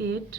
8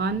1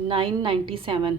997,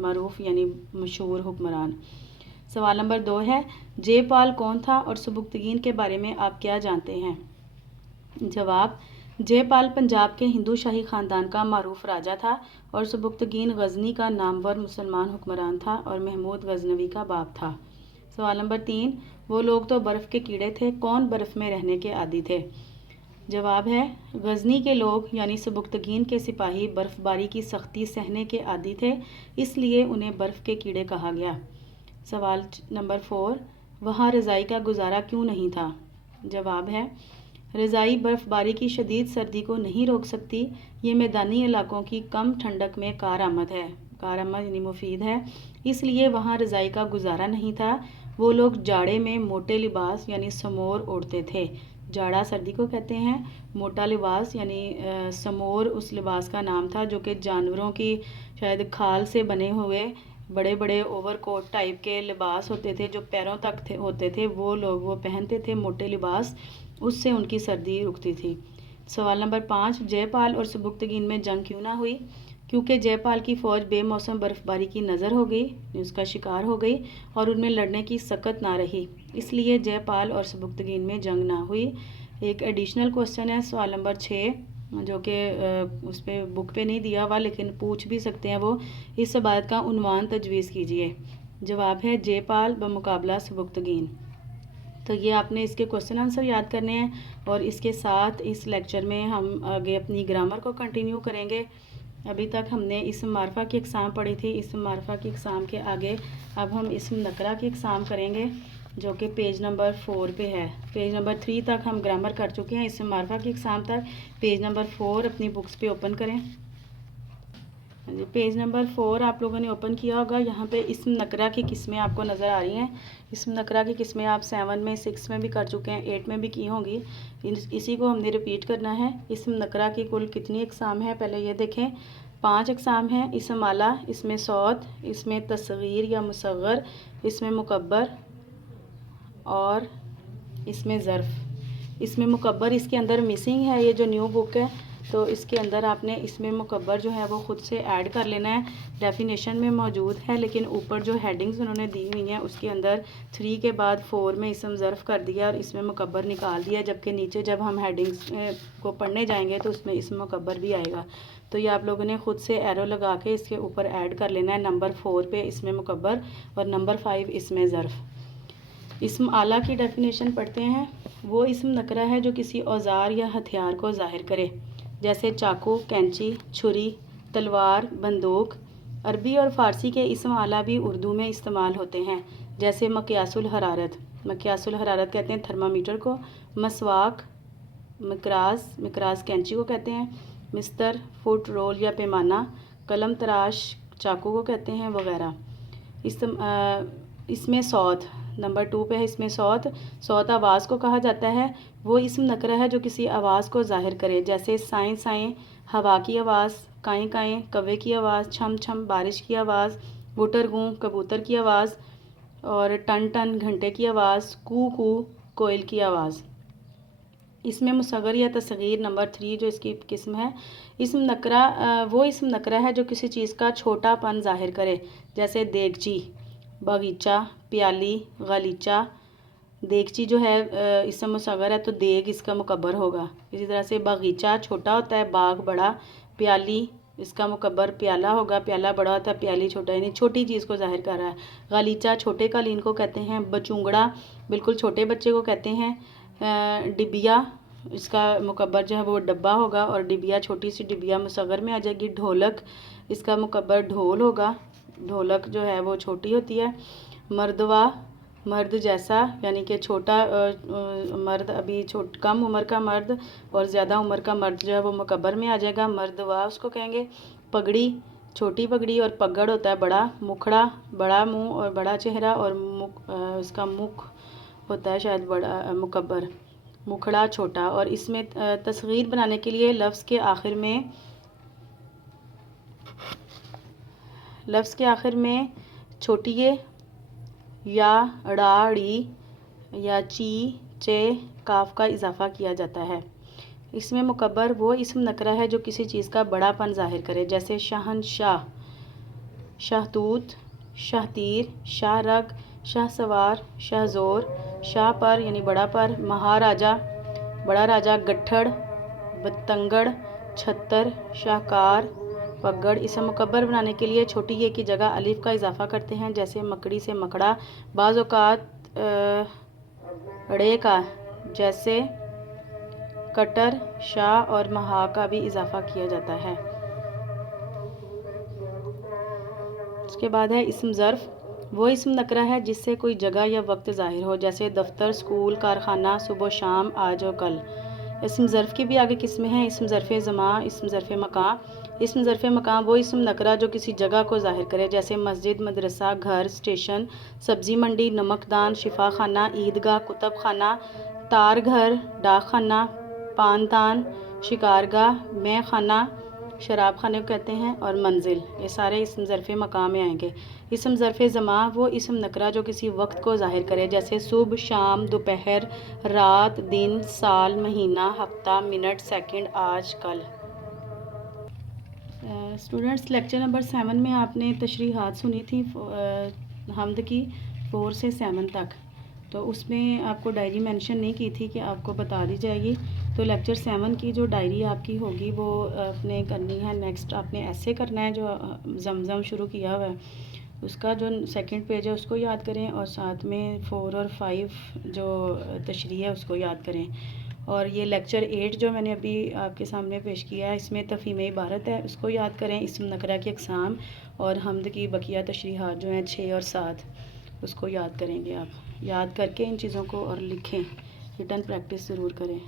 معروف یعنی مشہور حکمران۔ سوال نمبر 2 ہے جے پال کون تھا اور سبکتگین کے بارے میں آپ کیا جانتے ہیں؟ جواب، جے پال پنجاب کے ہندو شاہی خاندان کا معروف راجا تھا اور سبکتگین غزنی کا نامور مسلمان حکمران تھا اور محمود غزنوی کا باپ تھا۔ سوال نمبر 3، وہ لوگ تو برف کے کیڑے تھے، کون برف میں رہنے کے عادی تھے؟ جواب ہے، غزنی کے لوگ یعنی سبکتگین کے سپاہی برف باری کی سختی سہنے کے عادی تھے، اس لیے انہیں برف کے کیڑے کہا گیا۔ سوال نمبر 4، وہاں رضائی کا گزارا کیوں نہیں تھا؟ جواب ہے، رضائی برف باری کی شدید سردی کو نہیں روک سکتی، یہ میدانی علاقوں کی کم ٹھنڈک میں کارآمد ہے، کارآمد یعنی مفید ہے، اس لیے وہاں رضائی کا گزارا نہیں تھا۔ وہ لوگ جاڑے میں موٹے لباس یعنی سمور اوڑھتے تھے، جاڑا سردی کو کہتے ہیں، موٹا لباس یعنی سمور اس لباس کا نام تھا جو کہ جانوروں کی شاید کھال سے بنے ہوئے بڑے بڑے اوور کوٹ ٹائپ کے لباس ہوتے تھے جو پیروں تک ہوتے تھے، وہ لوگ وہ پہنتے تھے موٹے لباس، اس سے ان کی سردی رکتی تھی۔ سوال نمبر 5، جے پال اور سبکتگین میں جنگ کیوں نہ ہوئی؟ کیونکہ جے پال کی فوج بے موسم برف باری کی نظر ہو گئی، اس کا شکار ہو گئی اور ان میں لڑنے کی سکت نہ رہی، اس لیے جے پال اور سبکتگین میں جنگ نہ ہوئی۔ ایک ایڈیشنل کوسچن ہے سوال نمبر 6 جو کہ اس پہ بک پہ نہیں دیا ہوا لیکن پوچھ بھی سکتے ہیں، وہ اس عبارت کا عنوان تجویز کیجیے۔ جواب ہے جے پال بمقابلہ سبکتگین۔ تو یہ آپ نے اس کے کوسچن آنسر یاد کرنے ہیں اور اس کے ساتھ اس لیکچر میں ہم آگے اپنی گرامر کو کنٹینیو کریں گے۔ ابھی تک ہم نے اسم معرفہ کی اقسام پڑھی تھی، اسم معرفہ کی اقسام کے آگے اب ہم اسم نکرہ کی اقسام کریں گے جو کہ پیج نمبر 4 پہ ہے۔ پیج نمبر 3 تک ہم گرامر کر چکے ہیں، اسم معرفہ کی اقسام تک۔ پیج نمبر 4 اپنی بکس پہ اوپن کریں۔ پیج نمبر 4 آپ لوگوں نے اوپن کیا ہوگا، یہاں پہ اسم نکرہ کی قسمیں آپ کو نظر آ رہی ہیں۔ اسم نکرہ کی قسمیں آپ 7 میں 6 میں بھی کر چکے ہیں، 8 میں بھی کی ہوں گی، اسی کو ہم نے ریپیٹ کرنا ہے۔ اسم نکرہ کی کل کتنی اقسام ہیں پہلے یہ دیکھیں، 5 اقسام ہیں۔ اسم اعلیٰ، اسم صوت، اسم تصغیر یا مصغر، اسم مکبر اور اسم ظرف۔ اسم مکبر اس کے اندر مسنگ ہے، یہ جو نیو بک ہے تو اس کے اندر آپ نے اسم مکبر جو ہے وہ خود سے ایڈ کر لینا ہے، ڈیفینیشن میں موجود ہے لیکن اوپر جو ہیڈنگز انہوں نے دی ہوئی ہیں اس کے اندر 3 کے بعد 4 میں اسم ظرف کر دیا اور اسم مکبر نکال دیا، جبکہ نیچے جب ہم ہیڈنگز کو پڑھنے جائیں گے تو اس میں اسم مکبر بھی آئے گا۔ تو یہ آپ لوگوں نے خود سے ایرو لگا کے اس کے اوپر ایڈ کر لینا ہے، نمبر 4 پہ اسم مکبر اور نمبر 5 اسم ظرف۔ اسم اعلیٰ کی ڈیفینیشن پڑھتے ہیں، وہ اسم نکرہ ہے جو کسی اوزار یا ہتھیار کو ظاہر کرے، جیسے چاقو، کینچی، چھری، تلوار، بندوق۔ عربی اور فارسی کے اسم اعلیٰ بھی اردو میں استعمال ہوتے ہیں، جیسے مقیاس الحرارت، مقیاس الحرارت کہتے ہیں تھرمامیٹر کو، مسواک، مقراظ کینچی کو کہتے ہیں، مستر، فٹ رول یا پیمانہ، قلم تراش چاقو کو کہتے ہیں وغیرہ۔ اسم صوت نمبر 2 پہ ہے اسم صوت، صوت آواز کو کہا جاتا ہے، وہ اسم نکرہ ہے جو کسی آواز کو ظاہر کرے، جیسے سائیں سائیں ہوا کی آواز، کائیں کائیں کوے کی آواز، چھم چھم بارش کی آواز، وٹر گوں کبوتر کی آواز اور ٹن ٹن گھنٹے کی آواز، کو کو کوئل کی آواز۔ اسم مصغر یا تصغیر نمبر 3 جو اس کی قسم ہے، اسم نکرہ وہ اسم نکرہ ہے جو کسی چیز کا چھوٹا پن ظاہر کرے، جیسے دیگچی، باغیچہ، پیالی، غالیچہ۔ دیگچی جو ہے اسم مصغر ہے تو دیگ اس کا مکبر ہوگا، اسی طرح سے باغیچہ چھوٹا ہوتا ہے، باغ بڑا، پیالی اس کا مکبر پیالہ ہوگا، پیالہ بڑا ہوتا ہے، پیالی چھوٹا، یعنی چھوٹی چیز کو ظاہر کر رہا ہے۔ غالیچہ چھوٹے قالین کو کہتے ہیں، بچونگڑا بالکل چھوٹے بچے کو کہتے ہیں، ڈبیا اس کا مکبر جو ہے وہ ڈبہ ہوگا اور ڈبیا چھوٹی سی ڈبیا مصغر میں آ جائے گی۔ ڈھولک اس کا مکبر ڈھول ہوگا، ڈھولک جو ہے وہ چھوٹی ہوتی ہے۔ مردوا مرد جیسا، یعنی کہ چھوٹا مرد ابھی کم عمر کا مرد اور زیادہ عمر کا مرد جو ہے وہ مکبر میں آ جائے گا، مردوا اس کو کہیں گے۔ پگڑی چھوٹی پگڑی اور پگڑ ہوتا ہے بڑا، مکھڑا بڑا منہ اور بڑا چہرہ اور اس کا مکھ ہوتا ہے شاید بڑا مکبر، مکھڑا چھوٹا۔ اور اس میں تصغیر بنانے کے لیے لفظ کے آخر میں چھوٹیے یا ڑا ڑی یا چی چے کاف کا اضافہ کیا جاتا ہے۔ اسم مکبر وہ اسم نکرہ ہے جو کسی چیز کا بڑا پن ظاہر کرے، جیسے شہنشاہ، شاہتوت، شاہ تیر، شاہ رگ، شاہ سوار، شاہ زور، شاہ پر یعنی بڑا پر، مہاراجہ بڑا راجہ، گٹھڑ، بتنگڑ، چھتر، شاہکار، پگڑ۔ اسم مکبر بنانے کے لیے چھوٹی یہ کی جگہ الف کا اضافہ کرتے ہیں، جیسے مکڑی سے مکڑا۔ بعض اوقات ڑے کا جیسے کٹر، شاہ اور مہا کا بھی اضافہ کیا جاتا ہے۔ اس کے بعد ہے اسم ظرف۔ وہ اسم نکرہ ہے جس سے کوئی جگہ یا وقت ظاہر ہو، جیسے دفتر، اسکول، کارخانہ، صبح و شام، آج و کل۔ اسم ظرف کی بھی آگے قسمیں ہیں: اسم ظرف زمان، اسم ظرف مکان۔ اسم ظرف مکان وہ اسم نکرہ جو کسی جگہ کو ظاہر کرے، جیسے مسجد، مدرسہ، گھر، اسٹیشن، سبزی منڈی، نمک دان، شفا خانہ، عیدگاہ، کتب خانہ، تار گھر، ڈاک خانہ، پان دان، شکارگاہ، مے خانہ، شراب خانے کو کہتے ہیں، اور منزل۔ یہ سارے اسم ظرف مکان میں آئیں گے۔ اسم ظرف زمان وہ اسم نکرہ جو کسی وقت کو ظاہر کرے، جیسے صبح، شام، دوپہر، رات، دن، سال، مہینہ، ہفتہ، منٹ، سیکنڈ، آج، کل۔ اسٹوڈنٹس، لیکچر نمبر 7 میں آپ نے تشریحات سنی تھی حمد کی 4 سے 7 تک، تو اس میں آپ کو ڈائری مینشن نہیں کی تھی کہ آپ کو بتا دی جائے گی۔ تو لیکچر 7 کی جو ڈائری آپ کی ہوگی وہ آپ نے کرنی ہے، نیکسٹ آپ نے ایسے کرنا ہے جو زمزم شروع کیا ہوا ہے اس کا جو 2nd پیج ہے اس کو یاد کریں، اور ساتھ میں 4 اور 5 جو تشریح ہے اس کو یاد کریں۔ اور یہ لیکچر 8 جو میں نے ابھی آپ کے سامنے پیش کیا ہے اس میں تفہیم عبارت ہے، اس کو یاد کریں، اسم نکرہ کی اقسام اور حمد کی بقیہ تشریحات جو ہیں 6 اور 7 اس کو یاد کریں گے۔ آپ یاد کر کے ان چیزوں کو اور لکھیں، ریٹن پریکٹس ضرور کریں۔